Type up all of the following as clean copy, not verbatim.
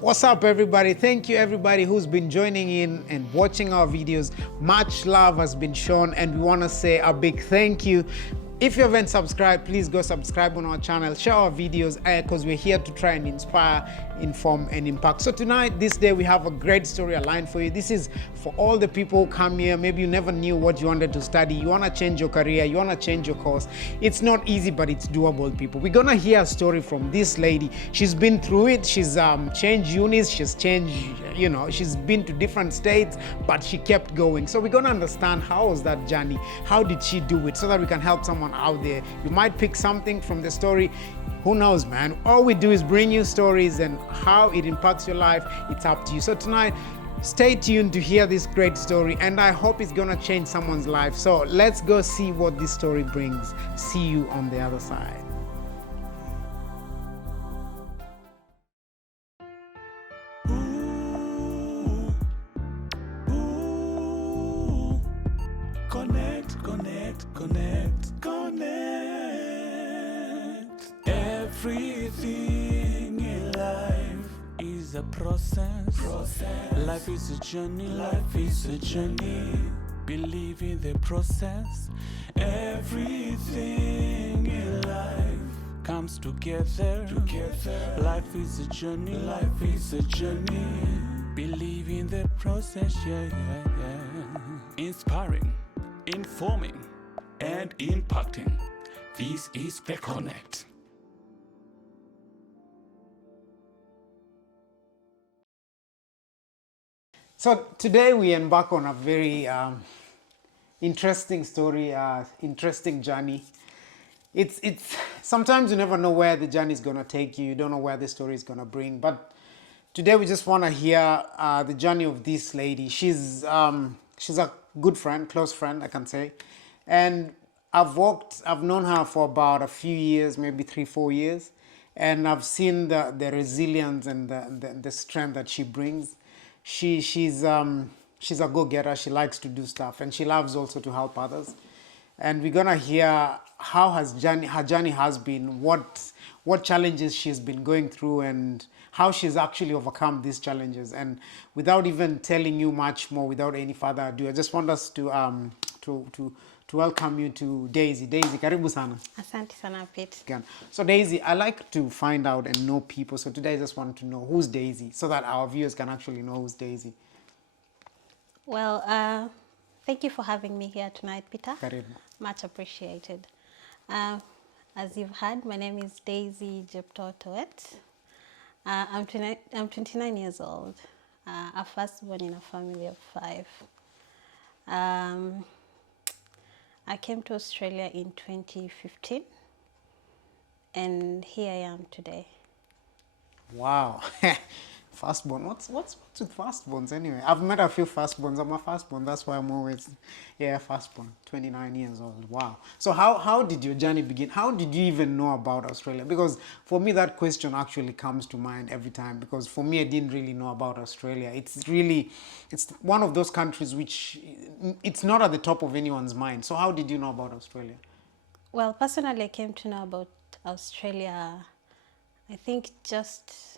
What's up, everybody? Thank you, everybody who's been joining in and watching our videos. Much love has been shown, and we want to say a big thank you. If you haven't subscribed, please go subscribe on our channel, share our videos, because we're here to try and inspire, inform, and impact. So tonight, this day, we have a great story aligned for you. This is for all the people who come here. Maybe you never knew what you wanted to study. You want to change your career. You want to change your course. It's not easy, but it's doable, people. We're going to hear a story from this lady. She's been through it. She's changed unis. She's changed, she's been to different states, but she kept going. So we're going to understand how was that journey? How did she do it? So that we can help someone out there. You might pick something from the story. Who knows, man? All we do is bring you stories, and how it impacts your life, it's up to you. So tonight, stay tuned to hear this great story, and I hope it's gonna change someone's life. So let's go see what this story brings. See you on the other side. Everything in life is a process. Life is a journey. Life is a journey. Believe in the process. Everything in life comes together. Life is a journey. Life is a journey. Believe in the process. Yeah. Inspiring, informing, and impacting. This is The Connect. So today we embark on a very interesting story, interesting journey. It's sometimes you never know where the journey is gonna take you. You don't know where the story is gonna bring. But today we just want to hear the journey of this lady. She's a good friend, close friend, I can say, and I've known her for about a few years, maybe 3-4 years, and I've seen the resilience and the strength that she brings. She's a go-getter. She likes to do stuff, and she loves also to help others. And we're gonna hear how her journey has been, what challenges she's been going through, and how she's actually overcome these challenges. And without even telling you much more, without any further ado, I just want us to welcome you to Daisy. Daisy, karibu sana. Asante sana, Pete. So Daisy, I like to find out and know people. So today I just want to know who's Daisy, so that our viewers can actually know who's Daisy. Well, thank you for having me here tonight, Peter. Karibu. Much appreciated. As you've heard, my name is Daisy Towett. I'm 29 years old. A firstborn in a family of 5. I came to Australia in 2015, and here I am today. Wow. Firstborn. What's with firstborns anyway? I've met a few firstborns. I'm a firstborn. That's why I'm always, firstborn. 29 years old. Wow. So how did your journey begin? How did you even know about Australia? Because for me, that question actually comes to mind every time. Because for me, I didn't really know about Australia. It's one of those countries which it's not at the top of anyone's mind. So how did you know about Australia? Well, personally, I came to know about Australia, I think just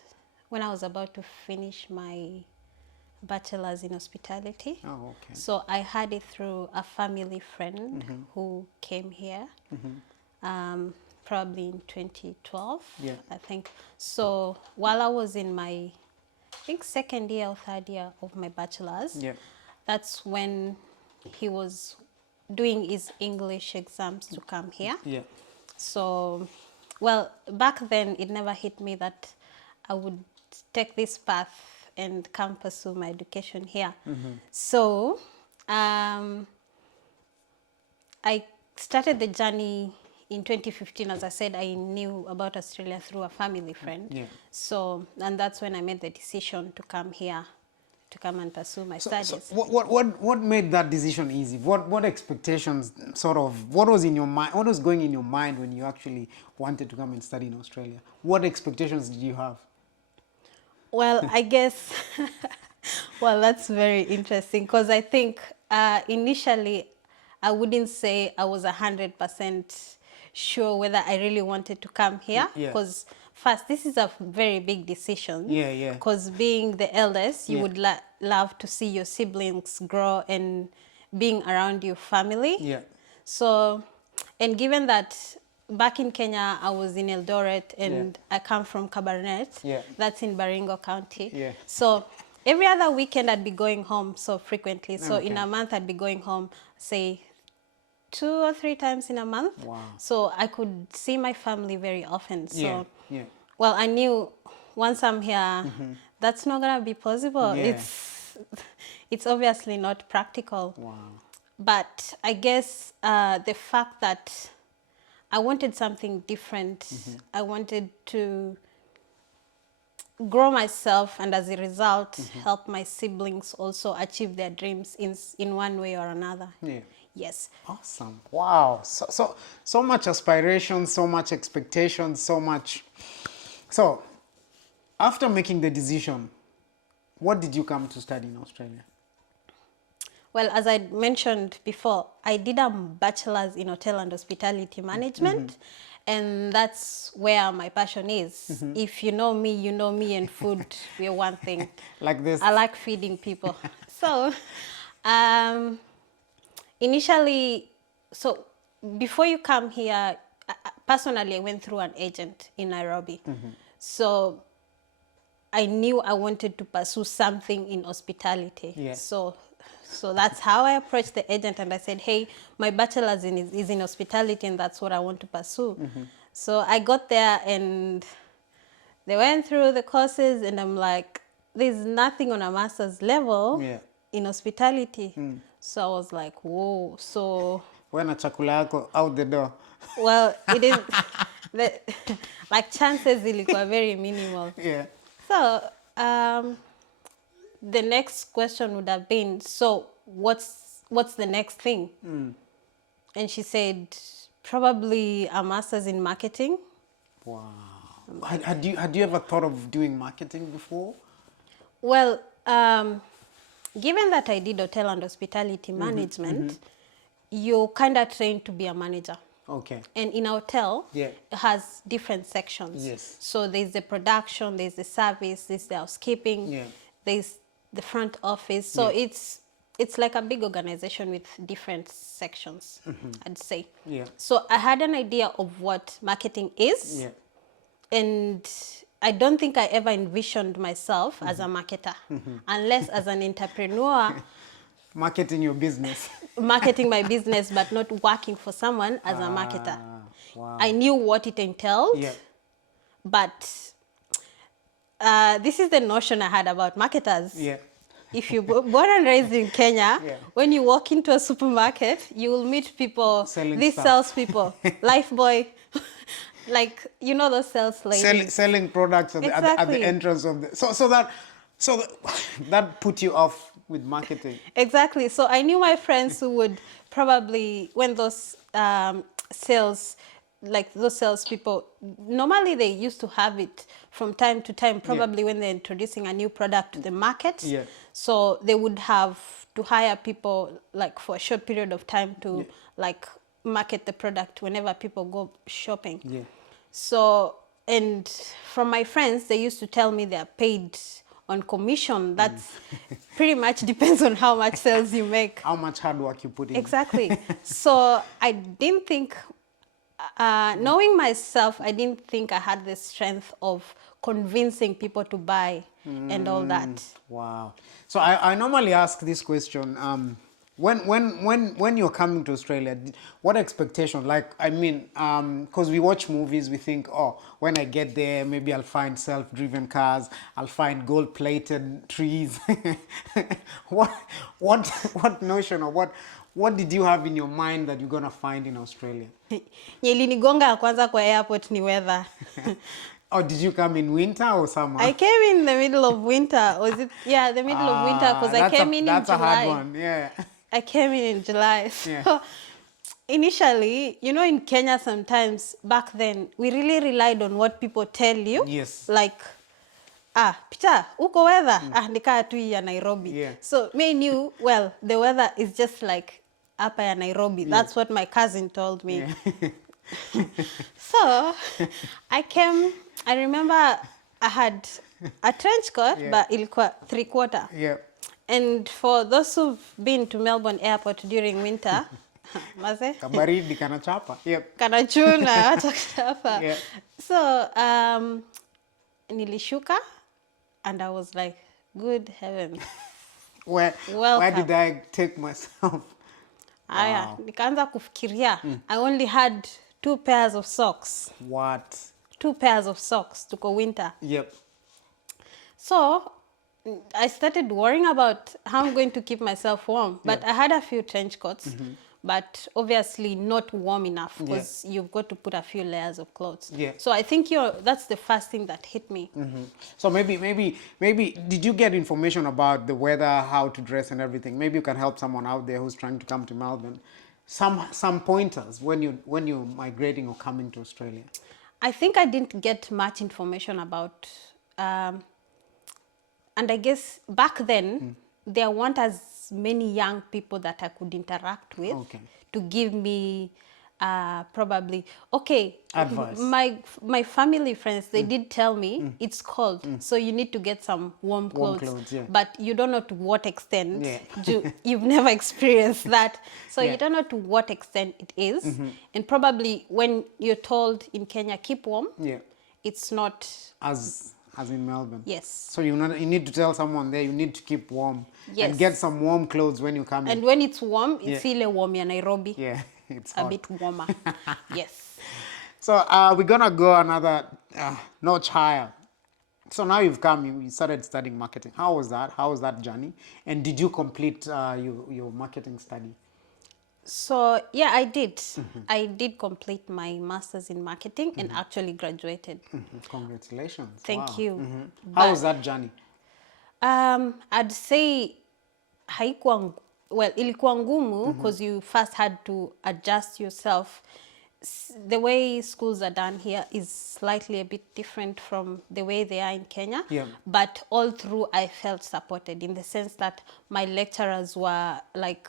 when I was about to finish my bachelor's in hospitality. Oh, okay. So I had it through a family friend who came here, probably in 2012, I think. So while I was in my, second year or third year of my bachelor's, that's when he was doing his English exams to come here. So, well, back then it never hit me that I would take this path and come pursue my education here. So I started the journey in 2015. As I said, I knew about Australia through a family friend. So, and that's when I made the decision to come here, to come and pursue my studies. So what made that decision easy? What expectations, what was in your mind? What was going in your mind when you actually wanted to come and study in Australia? What expectations did you have? Well, I guess, well, that's very interesting, because I think initially I wouldn't say I was 100% sure whether I really wanted to come here, because first, this is a very big decision. Yeah. Because being the eldest, you would love to see your siblings grow and being around your family. Yeah. So, and given that back in Kenya, I was in Eldoret and I come from Kabarnet. Yeah. That's in Baringo County. Yeah. So every other weekend I'd be going home so frequently. So in a month I'd be going home, say, 2 or 3 times in a month. Wow. So I could see my family very often. So, Yeah. well, I knew once I'm here, that's not gonna be possible. Yeah. It's obviously not practical. Wow. But I guess the fact that I wanted something different, I wanted to grow myself and as a result help my siblings also achieve their dreams in one way or another. Yeah. Yes. Awesome. Wow. So much aspiration, so much expectation, so much. So after making the decision, what did you come to study in Australia? Well, as I mentioned before, I did a bachelor's in hotel and hospitality management, and that's where my passion is. If you know me, and food, we're one thing. Like this. I like feeding people. So, initially, so before you come here, personally, I went through an agent in Nairobi. So I knew I wanted to pursue something in hospitality. Yeah. So that's how I approached the agent and I said, hey, my bachelor's is in hospitality and that's what I want to pursue. So I got there and they went through the courses and I'm like, there's nothing on a master's level in hospitality. So I was like, whoa. So when a chakula yako out the door. Well, it is, like chances ilikuwa very minimal. Yeah. So, the next question would have been, so what's the next thing? And she said, probably a master's in marketing. Wow. Had you ever thought of doing marketing before? Well, given that I did hotel and hospitality management, you're kind of trained to be a manager. Okay. And in a hotel, it has different sections. Yes. So there's the production, there's the service, there's the housekeeping, there's the front office. So it's like a big organization with different sections, I'd say. Yeah. So I had an idea of what marketing is. Yeah. And I don't think I ever envisioned myself as a marketer, unless as an entrepreneur. Marketing your business. Marketing my business, but not working for someone as a marketer. Wow. I knew what it entailed, but this is the notion I had about marketers. Yeah. If you're born and raised in Kenya, when you walk into a supermarket, you will meet people, selling these stuff. Salespeople, Lifebuoy, like, you know, those sales ladies. Selling products at the entrance of the... So that put you off with marketing. Exactly. So I knew my friends who would probably, when those salespeople, normally they used to have it from time to time, probably when they're introducing a new product to the market. Yeah. So they would have to hire people like for a short period of time to like market the product whenever people go shopping. Yeah. So, and from my friends, they used to tell me they're paid on commission. That's pretty much depends on how much sales you make. How much hard work you put in. Exactly. So I didn't think, knowing myself, I didn't think I had the strength of convincing people to buy and all that. Wow. So I normally ask this question, when you're coming to Australia, what expectation? Like, I mean, because we watch movies, we think, oh, when I get there, maybe I'll find self-driven cars, I'll find gold-plated trees. What notion or what did you have in your mind that you're gonna find in Australia? Nilinigonga kwanza kwa airport ni weather. Oh, did you come in winter or summer? I came in the middle of winter. Was it? Yeah, the middle of winter, because I came in July. That's a hard one, yeah. I came in July. Yeah. So initially, you know, in Kenya sometimes, back then, we really relied on what people tell you. Yes. Like, Peter, uko weather? Nikaa tu ya Nairobi. Yeah. So me knew, well, the weather is just like hapa ya Nairobi. That's what my cousin told me. Yeah. So I came I remember I had a trench coat, but ilikuwa 3/4. Yeah. And for those who've been to Melbourne Airport during winter, maze, Kabaridi kanachapa. Yep. kanachuna, acha kuchapa. Yeah. So, nilishuka, and I was like, good heavens. Where Welcome. did I take myself? Aya, nikaanza kufikiria. I only had 2 pairs of socks. What? 2 pairs of socks to go winter. Yep. So I started worrying about how I'm going to keep myself warm. But I had a few trench coats, but obviously not warm enough because you've got to put a few layers of clothes. Yeah. So I think that's the first thing that hit me. So maybe did you get information about the weather, how to dress and everything? Maybe you can help someone out there who's trying to come to Melbourne. Some pointers when you're migrating or coming to Australia. I think I didn't get much information about, and I guess back then there weren't as many young people that I could interact with to give me probably advice. My family friends, they did tell me it's cold, so you need to get some warm clothes, but you don't know to what extent. You've never experienced that, so you don't know to what extent it is. And probably when you're told in Kenya keep warm, it's not as in Melbourne. Yes. So you need to tell someone there you need to keep warm and get some warm clothes when you come in. And when it's warm, it's ile warm ya Nairobi. Yeah, it's a hot. bit warmer. Yes. So we're gonna go another notch higher. So now you've come, you started studying marketing. How was that? How was that journey? And did you complete your marketing study? So yeah, I did. I did complete my master's in marketing and actually graduated. Congratulations. Thank you. How was that journey? I'd say ilikuwa ngumu because you first had to adjust yourself. The way schools are done here is slightly a bit different from the way they are in Kenya. But all through I felt supported in the sense that my lecturers were like,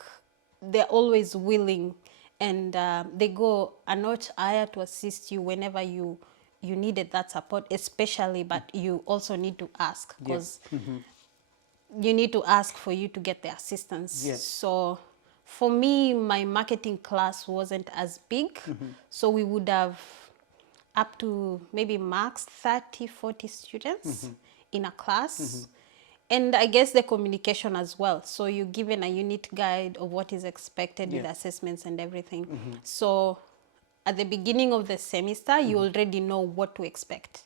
they're always willing, and they go a notch higher to assist you whenever you needed that support, especially, but you also need to ask, because you need to ask for you to get the assistance. So for me, my marketing class wasn't as big, so we would have up to maybe max 30, 40 students in a class. And I guess the communication as well. So you're given a unit guide of what is expected with assessments and everything. So at the beginning of the semester, you already know what to expect.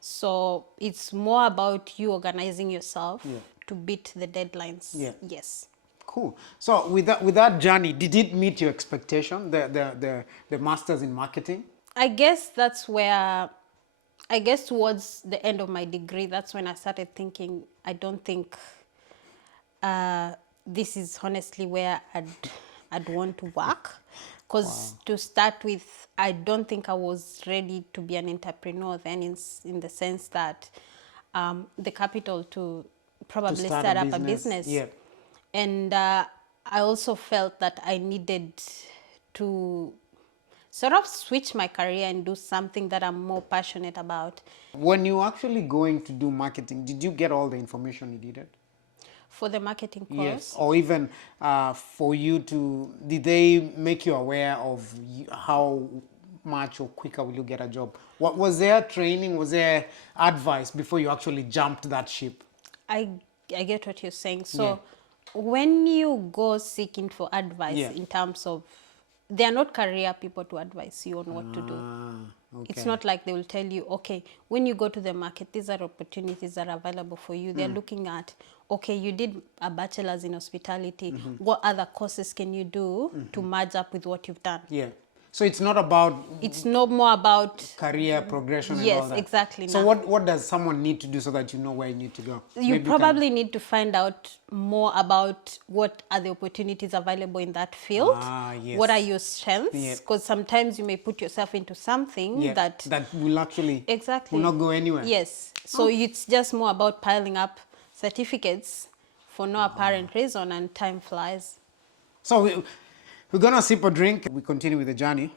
So it's more about you organizing yourself to beat the deadlines. Yes. Cool. So with that journey, did it meet your expectation, the master's in marketing? I guess that's where, I guess towards the end of my degree, that's when I started thinking, I don't think this is honestly where I'd want to work. Because to start with, I don't think I was ready to be an entrepreneur then, in the sense that the capital to probably start up a business. And I also felt that I needed to sort of switch my career and do something that I'm more passionate about. When you were actually going to do marketing, did you get all the information you needed? For the marketing course? Yes, or even for you to, did they make you aware of how much or quicker will you get a job? What was there training, was there advice before you actually jumped that ship? I get what you're saying. So when you go seeking for advice in terms of, they are not career people to advise you on what to do. It's not like they will tell you, okay, when you go to the market, these are opportunities that are available for you. They're looking at, okay, you did a bachelor's in hospitality. What other courses can you do to merge up with what you've done? So it's not about... It's no more about... career progression and all that. Yes, exactly. So what does someone need to do so that you know where you need to go? You probably need to find out more about what are the opportunities available in that field. What are your strengths? Because sometimes you may put yourself into something that will actually will not go anywhere. Yes. So it's just more about piling up certificates for no apparent reason, and time flies. So we're gonna sip a drink. We continue with the journey.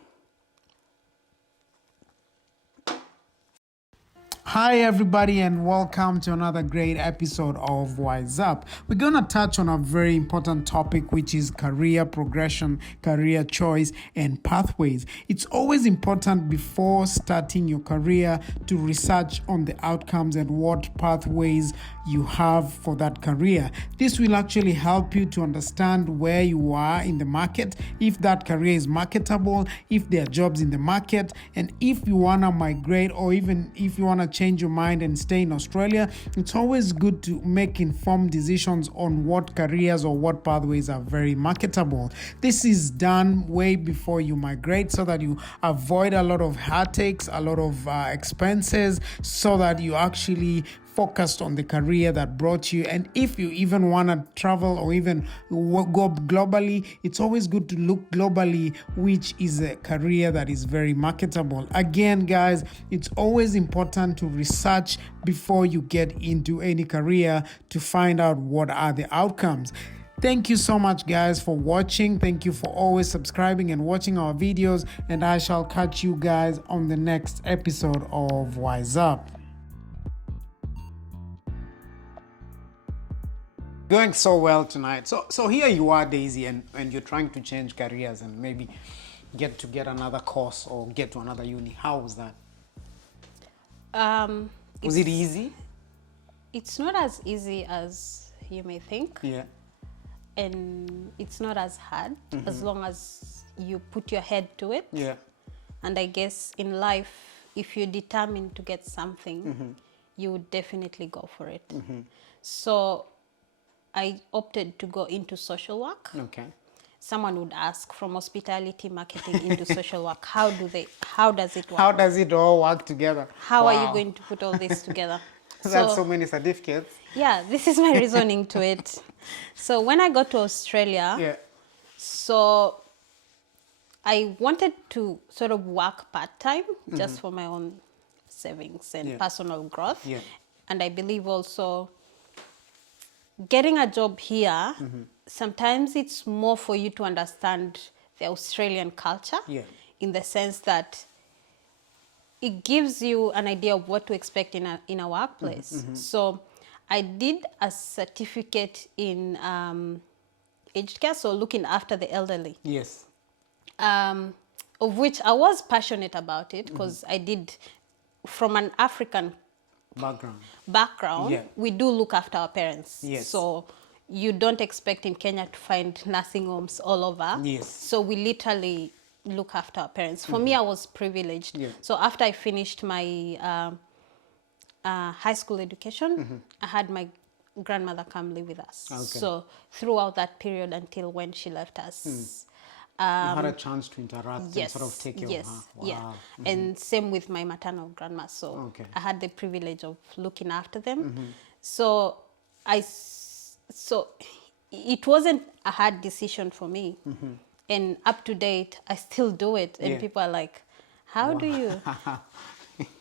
Hi everybody and welcome to another great episode of Wise Up. We're going to touch on a very important topic, which is career progression, career choice and pathways. It's always important before starting your career to research on the outcomes and what pathways you have for that career. This will actually help you to understand where you are in the market, if that career is marketable, if there are jobs in the market, and if you want to migrate or even if you want to change your mind and stay in Australia. It's always good to make informed decisions on what careers or what pathways are very marketable. This is done way before you migrate so that you avoid a lot of heartaches, a lot of expenses, so that you actually focused on the career that brought you. And if you even want to travel or even go globally, it's always good to look globally, which is a career that is very marketable. Again, guys, it's always important to research before you get into any career to find out what are the outcomes. Thank you so much, guys, for watching. Thank you for always subscribing and watching our videos, and I shall catch you guys on the next episode of Wise Up. Going so well tonight. So here you are, Daisy, and you're trying to change careers and maybe get another course or get to another uni. How was that? Was it easy? It's not as easy as you may think. Yeah. And it's not as hard as long as you put your head to it. Yeah. And I guess in life, if you're determined to get something, you would definitely go for it. So I opted to go into social work. Okay. Someone would ask, from hospitality marketing into social work, how does it work? How does it all work together? How are you going to put all this together? That's so many certificates. Yeah, this is my reasoning to it. So when I got to Australia, so I wanted to sort of work part-time just for my own savings and personal growth. Yeah. And I believe also getting a job here, sometimes it's more for you to understand the Australian culture in the sense that it gives you an idea of what to expect in a workplace. So I did a certificate in aged care, so looking after the elderly. Yes. Of which I was passionate about it because I did, from an African background, we do look after our parents. Yes. So you don't expect in Kenya to find nursing homes all over. Yes. So we literally look after our parents. For me, I was privileged. Yeah. So after I finished my high school education, I had my grandmother come live with us. Okay. So throughout that period until when she left us, you had a chance to interact and sort of take care of her. Wow. Yeah. And same with my maternal grandma. So I had the privilege of looking after them. So it wasn't a hard decision for me. And up to date, I still do it. And people are like, how do you?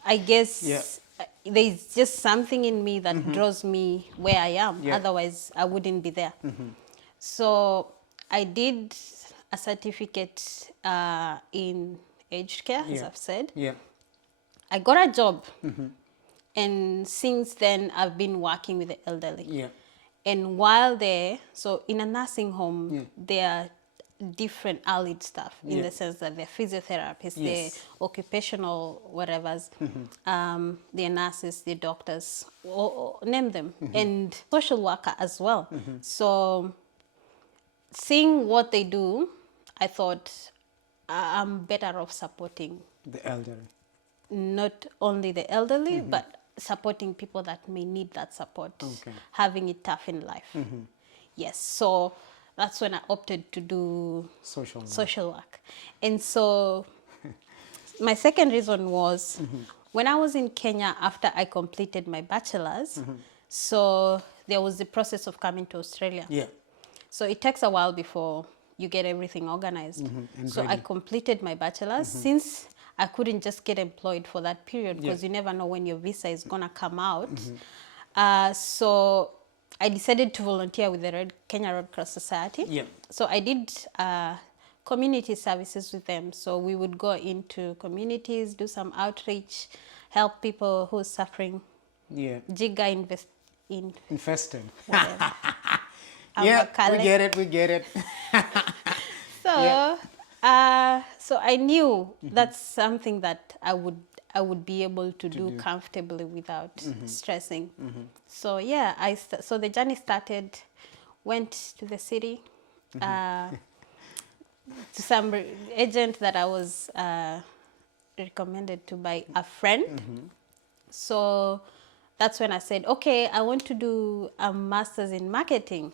I guess there's just something in me that draws me where I am. Otherwise, I wouldn't be there. So I did a certificate in aged care, as I've said. Yeah. I got a job. And since then, I've been working with the elderly. Yeah. And while there, so in a nursing home, there are different allied staff in the sense that they're physiotherapists, they're occupational whatevers, they're nurses, they're doctors, or name them, and social worker as well. So seeing what they do, I thought I'm better off supporting the elderly. Not only the elderly, but supporting people that may need that support, having it tough in life. Yes, so that's when I opted to do social work. And so my second reason was when I was in Kenya after I completed my bachelor's, so there was the process of coming to Australia. Yeah. So it takes a while before you get everything organized. So I completed my bachelor's. Since I couldn't just get employed for that period because you never know when your visa is going to come out. So I decided to volunteer with the Kenya Red Cross Society. Yeah. So I did community services with them. So we would go into communities, do some outreach, help people who are suffering. Yeah. Jiga Infested. whatever. Yeah, we Amakale. get it, we get it. So, so I knew that's something that I would be able to do comfortably without stressing. So yeah, so the journey started. Went to the city, to some agent that I was recommended to by a friend. So that's when I said, okay, I want to do a master's in marketing.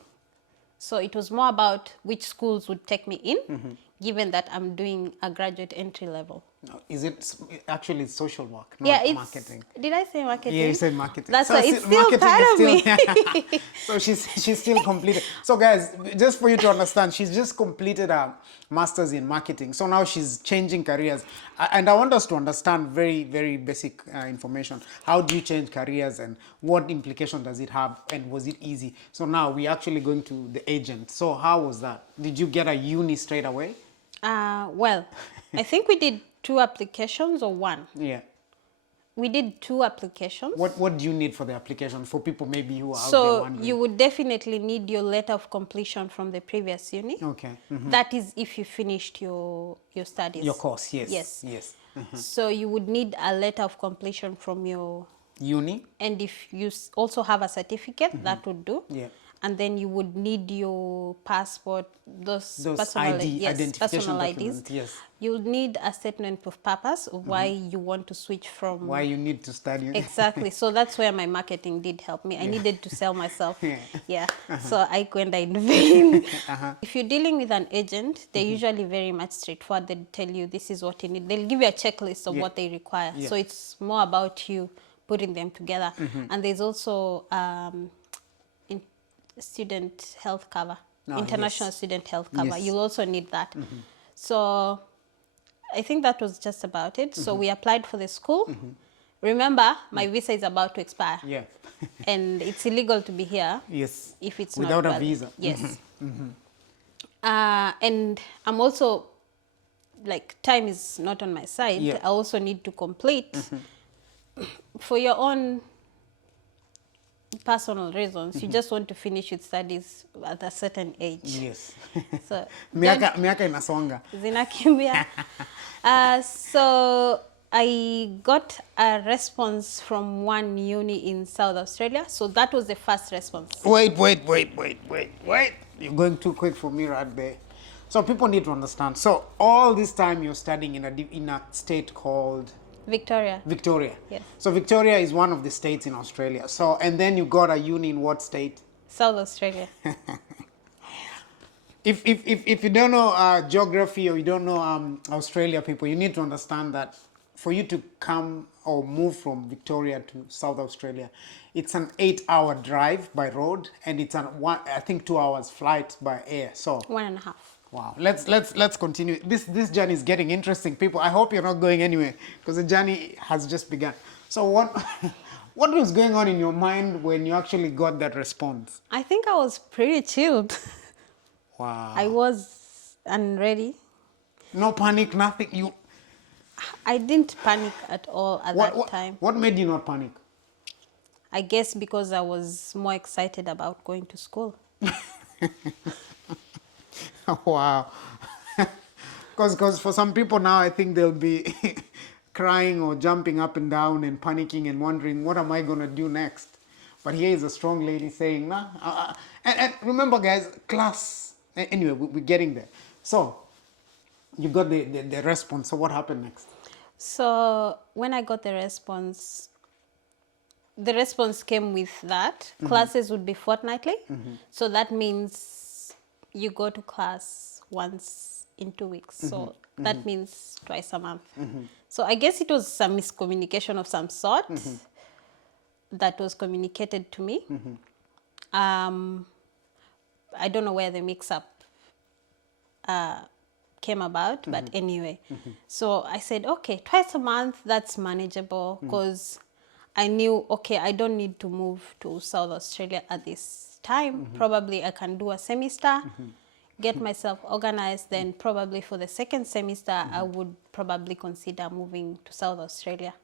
So it was more about which schools would take me in, given that I'm doing a graduate entry level. Is it actually social work, not Yeah, it's marketing? Did I say marketing? Yeah, you said marketing. That's So why it's still marketing part is of still- me. So she's still completed. So guys, just for you to understand, she's just completed a master's in marketing. So now she's changing careers. And I want us to understand very, very basic information. How do you change careers and what implication does it have and was it easy? So now we're actually going to the agent. So how was that? Did you get a uni straight away? Well, I think we did 2 applications or 1. Yeah. We did 2 applications. What do you need for the application for people maybe who are out there So wondering? you would definitely need your letter of completion from the previous uni. Okay. That is if you finished your studies. Your course, yes. Yes. Yes. So you would need a letter of completion from your, Uni? and if you also have a certificate, that would do. Yeah. And then you would need your passport, those personal, ID, identification personal documents, IDs. yes. You'll need a statement of purpose of why you want to switch from. Why you need to study. Exactly. So that's where my marketing did help me. I needed to sell myself. Yeah. So I went in vain. If you're dealing with an agent, they're usually very much straightforward. They tell you this is what you need. They'll give you a checklist of what they require. Yeah. So it's more about you putting them together. And there's also student health cover, international student health cover. Yes. You'll also need that. So I think that was just about it. So we applied for the school. Remember, my visa is about to expire. Yeah. And it's illegal to be here. Yes. If it's without not a valid. visa. Yes. And I'm also, like, time is not on my side. Yeah. I also need to complete for your own personal reasons. You just want to finish with studies at a certain age. Yes. So miaka inasonga. zinakimbia. So I got a response from one uni in South Australia. So that was the first response. Wait. You're going too quick for me right there. So people need to understand. So all this time you're studying in a state called Victoria. Victoria. Yes. So Victoria is one of the states in Australia. So, and then you got a uni in what state? South Australia. If you don't know geography or you don't know Australia, people, you need to understand that for you to come or move from Victoria to South Australia, it's an 8-hour drive by road, and it's I think 2 hours flight by air. So 1.5. wow, let's continue. This journey is getting interesting, people. I hope you're not going anywhere because the journey has just begun. So what was going on in your mind when you actually got that response? I think I was pretty chilled. Wow. I was unready. No panic, nothing. I didn't panic at all at that time. What made you not panic? I guess because I was more excited about going to school. Wow. Because for some people now, I think they'll be crying or jumping up and down and panicking and wondering, what am I going to do next? But here is a strong lady saying, nah. And remember, guys, class. Anyway, we're getting there. So you got the response. So what happened next? So when I got the response came with that. Classes would be fortnightly. So that means you go to class once in 2 weeks. So that means twice a month. So I guess it was some miscommunication of some sort that was communicated to me. I don't know where the mix-up came about, but anyway. So I said, okay, twice a month, that's manageable, because I knew, okay, I don't need to move to South Australia at this time. Probably I can do a semester, get myself organized, then probably for the second semester, I would probably consider moving to South Australia.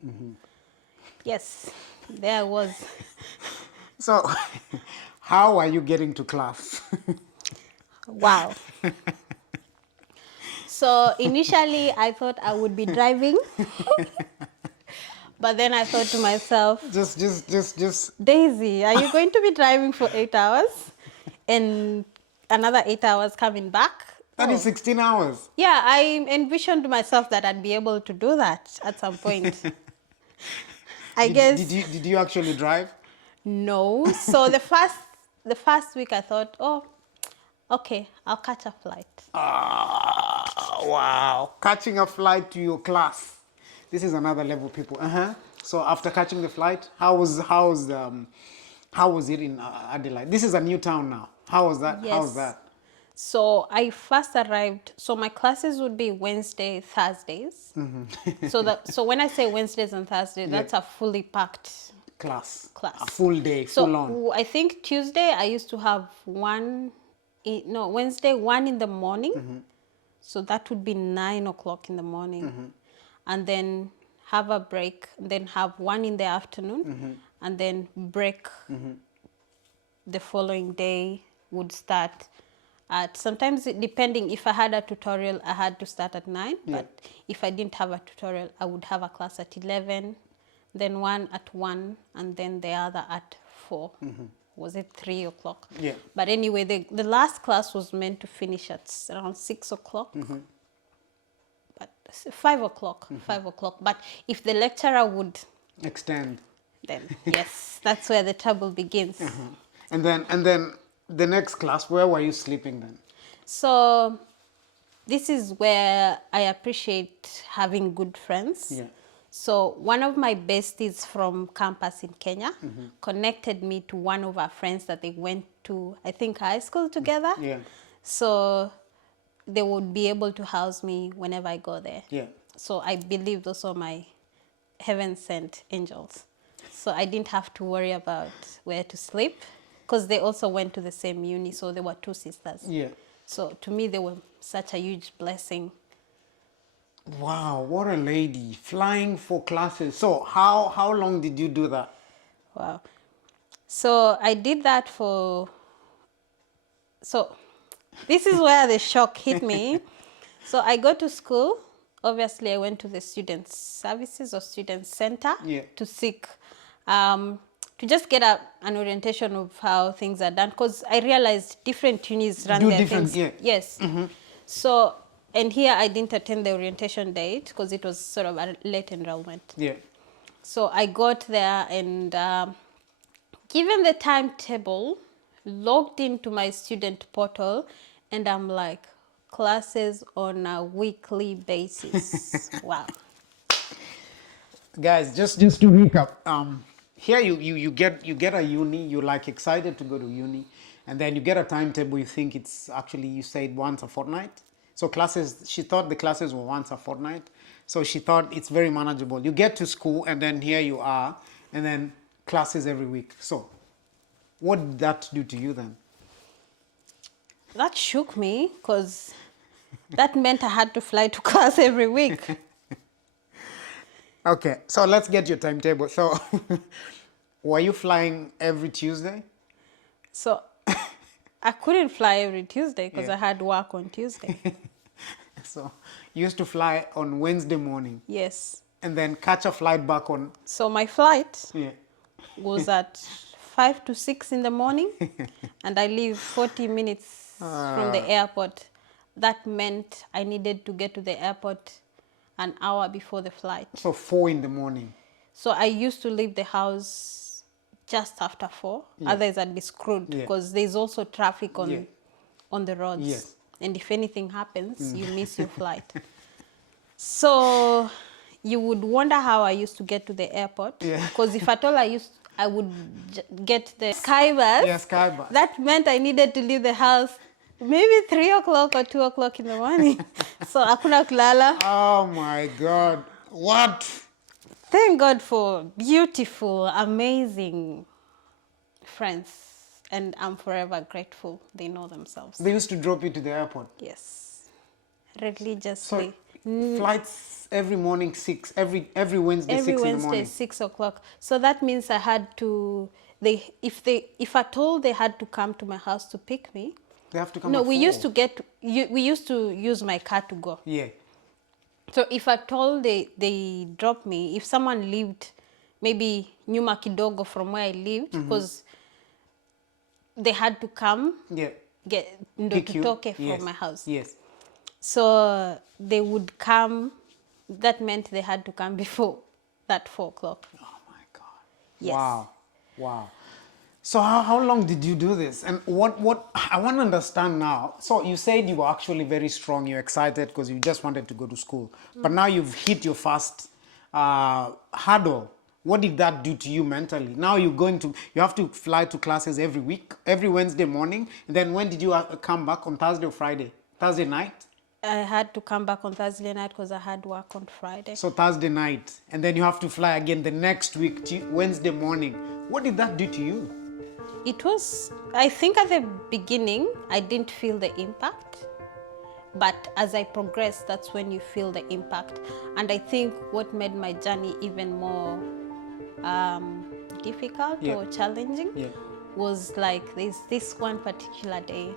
Yes, there was. So, how are you getting to class? Wow. So initially I thought I would be driving, but then I thought to myself, just. Daisy, are you going to be driving for 8 hours and another 8 hours coming back? That is 16 hours. Yeah, I envisioned myself that I'd be able to do that at some point. I guess. Did you actually drive? No. So the first week I thought, oh, okay, I'll catch a flight. Ah, wow. Catching a flight to your class. This is another level, people. So after catching the flight, how was it in Adelaide? This is a new town now. How was that? Yes. How was that? So I first arrived, so my classes would be Wednesday, Thursdays. So when I say Wednesdays and Thursdays, that's a fully packed class. class. A full day, So full on. I think Tuesday I used to have Wednesday, 1 in the morning. So that would be 9 o'clock in the morning. And then have a break, then have 1 in the afternoon, and then break the following day would start at, sometimes depending, if I had a tutorial, I had to start at 9, but if I didn't have a tutorial, I would have a class at 11, then one at 1, and then the other at 4. Was it 3 o'clock? Yeah. But anyway, the last class was meant to finish at around 6 o'clock. But 5 o'clock, 5 o'clock. But if the lecturer would Extend. then yes, that's where the trouble begins. And then the next class, where were you sleeping then? So this is where I appreciate having good friends. Yeah. So one of my besties from campus in Kenya connected me to one of our friends that they went to, I think, high school together. Yeah. So they would be able to house me whenever I go there. Yeah. So I believe those are my heaven-sent angels. So I didn't have to worry about where to sleep, because they also went to the same uni, so they were 2 sisters. Yeah. So to me, they were such a huge blessing. Wow, what a lady, flying for classes. So how long did you do that? Wow. So I did that for, so this is where the shock hit me. So I go to school. Obviously, I went to the student services or student center to seek, to just get an orientation of how things are done. Because I realized different unis run their things. Yes. So, and here I didn't attend the orientation date because it was sort of a late enrollment. Yeah. So I got there and given the timetable, logged into my student portal, and I'm like, classes on a weekly basis. Wow. Guys, just to recap, here you get a uni, you're like excited to go to uni, and then you get a timetable, you think it's actually, you said once a fortnight. So classes, she thought the classes were once a fortnight. So she thought it's very manageable. You get to school and then here you are, and then classes every week. So what did that do to you then? That shook me, because that meant I had to fly to class every week. Okay, so let's get your timetable. So were you flying every Tuesday? So I couldn't fly every Tuesday because I had work on Tuesday. So you used to fly on Wednesday morning. Yes. And then catch a flight back on. So my flight was at 5 to 6 in the morning, and I leave 40 minutes from the airport. That meant I needed to get to the airport an hour before the flight. So 4 in the morning. So I used to leave the house just after 4. Otherwise I'd be screwed, because there's also traffic on the roads. Yes. And if anything happens, you miss your flight. So you would wonder how I used to get to the airport. Because if at all I would get the skybus. Yeah, skybus. That meant I needed to leave the house maybe 3 o'clock or 2 o'clock in the morning. So hakuna kulala. Oh my God. What? Thank God for beautiful, amazing friends. And I'm forever grateful. They know themselves. They used to drop you to the airport? Yes. Religiously. So Flights every morning 6, every Wednesday Every 6 in the Wednesday, morning. 6 o'clock. So that means I had to, if at all they had to come to my house to pick me. They have to come No, at we 4. used to we used to use my car to go. Yeah. So if at all they drop me, if someone lived maybe nyuma kidogo from where I lived, because they had to come Yeah. get ndo Pick you. tutoke Yes. from my house. Yes. So they would come, that meant they had to come before that 4 o'clock. Oh my God. Yes. Wow. Wow. So how long did you do this? And what I want to understand now. So you said you were actually very strong. You're excited because you just wanted to go to school. But now you've hit your first hurdle. What did that do to you mentally? Now you have to fly to classes every week, every Wednesday morning. And then when did you come back, on Thursday or Friday? Thursday night? I had to come back on Thursday night because I had work on Friday. So Thursday night, and then you have to fly again the next week, Wednesday morning. What did that do to you? It was, I think at the beginning, I didn't feel the impact. But as I progressed, that's when you feel the impact. And I think what made my journey even more difficult or challenging was like this one particular day.